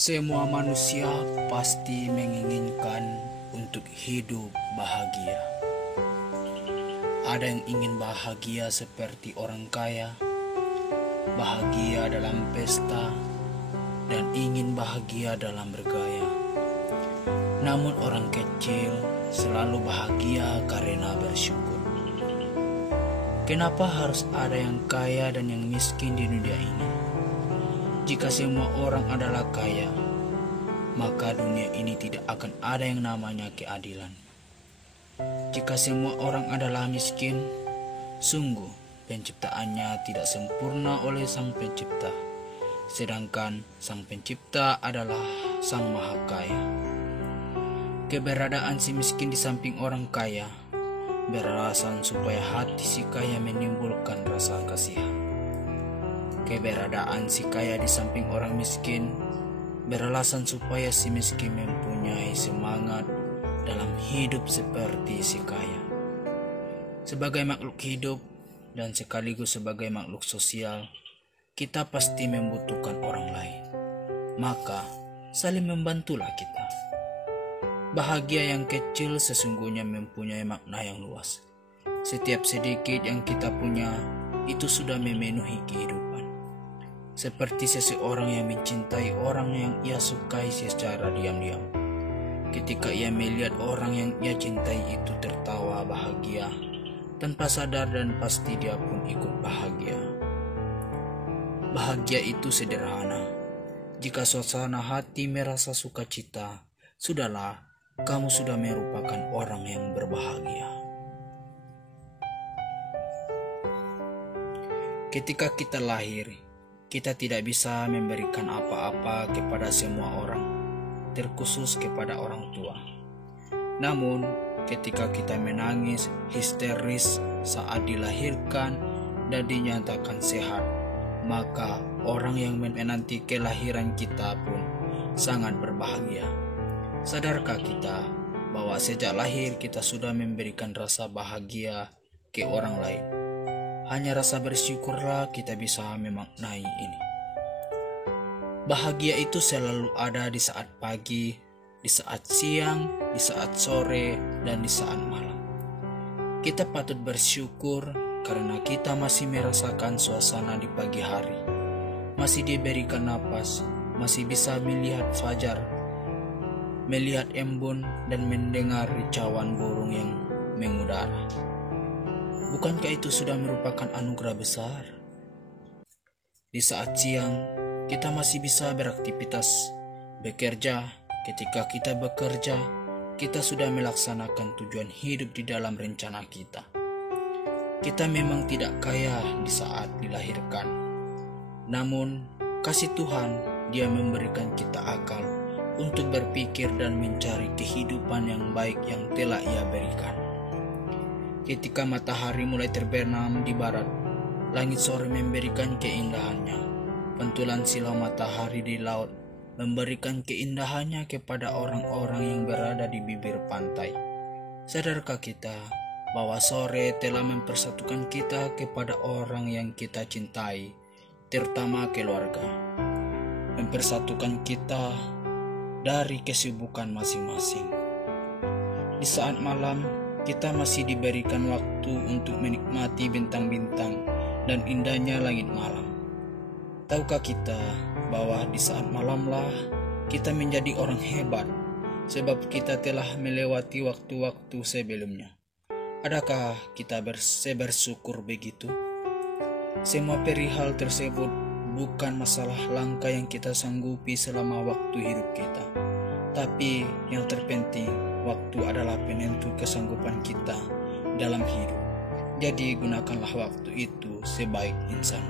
Semua manusia pasti menginginkan untuk hidup bahagia. Ada yang ingin bahagia seperti orang kaya, bahagia dalam pesta, dan ingin bahagia dalam bergaya. Namun orang kecil selalu bahagia karena bersyukur. Kenapa harus ada yang kaya dan yang miskin di dunia ini? Jika semua orang adalah kaya, maka dunia ini tidak akan ada yang namanya keadilan. Jika semua orang adalah miskin, sungguh penciptaannya tidak sempurna oleh Sang Pencipta, sedangkan Sang Pencipta adalah Sang Maha Kaya. Keberadaan si miskin di samping orang kaya beralasan supaya hati si kaya menimbulkan rasa kasihan. Keberadaan si kaya di samping orang miskin beralasan supaya si miskin mempunyai semangat dalam hidup seperti si kaya. Sebagai makhluk hidup dan sekaligus sebagai makhluk sosial, kita pasti membutuhkan orang lain. Maka saling membantulah kita. Bahagia yang kecil sesungguhnya mempunyai makna yang luas. Setiap sedikit yang kita punya itu sudah memenuhi kehidupan. Seperti seseorang yang mencintai orang yang ia sukai secara diam-diam. Ketika ia melihat orang yang ia cintai itu tertawa bahagia, tanpa sadar dan pasti dia pun ikut bahagia. Bahagia itu sederhana. Jika suasana hati merasa sukacita, sudahlah, kamu sudah merupakan orang yang berbahagia. Ketika kita lahir, kita tidak bisa memberikan apa-apa kepada semua orang, terkhusus kepada orang tua. Namun, ketika kita menangis histeris saat dilahirkan dan dinyatakan sehat, maka orang yang menanti kelahiran kita pun sangat berbahagia. Sadarkah kita bahwa sejak lahir kita sudah memberikan rasa bahagia ke orang lain? Hanya rasa bersyukurlah kita bisa memaknai ini. Bahagia itu selalu ada di saat pagi, di saat siang, di saat sore, dan di saat malam. Kita patut bersyukur karena kita masih merasakan suasana di pagi hari, masih diberikan napas, masih bisa melihat fajar, melihat embun, dan mendengar ricauan burung yang mengudara. Bukankah itu sudah merupakan anugerah besar? Di saat siang, kita masih bisa beraktivitas, bekerja. Ketika kita bekerja, kita sudah melaksanakan tujuan hidup di dalam rencana kita. Kita memang tidak kaya di saat dilahirkan. Namun, kasih Tuhan, Dia memberikan kita akal untuk berpikir dan mencari kehidupan yang baik yang telah Ia berikan. Ketika matahari mulai terbenam di barat, langit sore memberikan keindahannya. Pantulan silau matahari di laut memberikan keindahannya kepada orang-orang yang berada di bibir pantai. Sadarkah kita bahwa sore telah mempersatukan kita kepada orang yang kita cintai, terutama keluarga? Mempersatukan kita dari kesibukan masing-masing. Di saat malam, kita masih diberikan waktu untuk menikmati bintang-bintang dan indahnya langit malam. Tahukah kita bahwa di saat malamlah kita menjadi orang hebat, sebab kita telah melewati waktu-waktu sebelumnya? Adakah kita bersyukur begitu? Semua perihal tersebut bukan masalah langkah yang kita sanggupi selama waktu hidup kita. Tapi yang terpenting, waktu adalah penentu kesanggupan kita dalam hidup. Jadi gunakanlah waktu itu sebaik insan.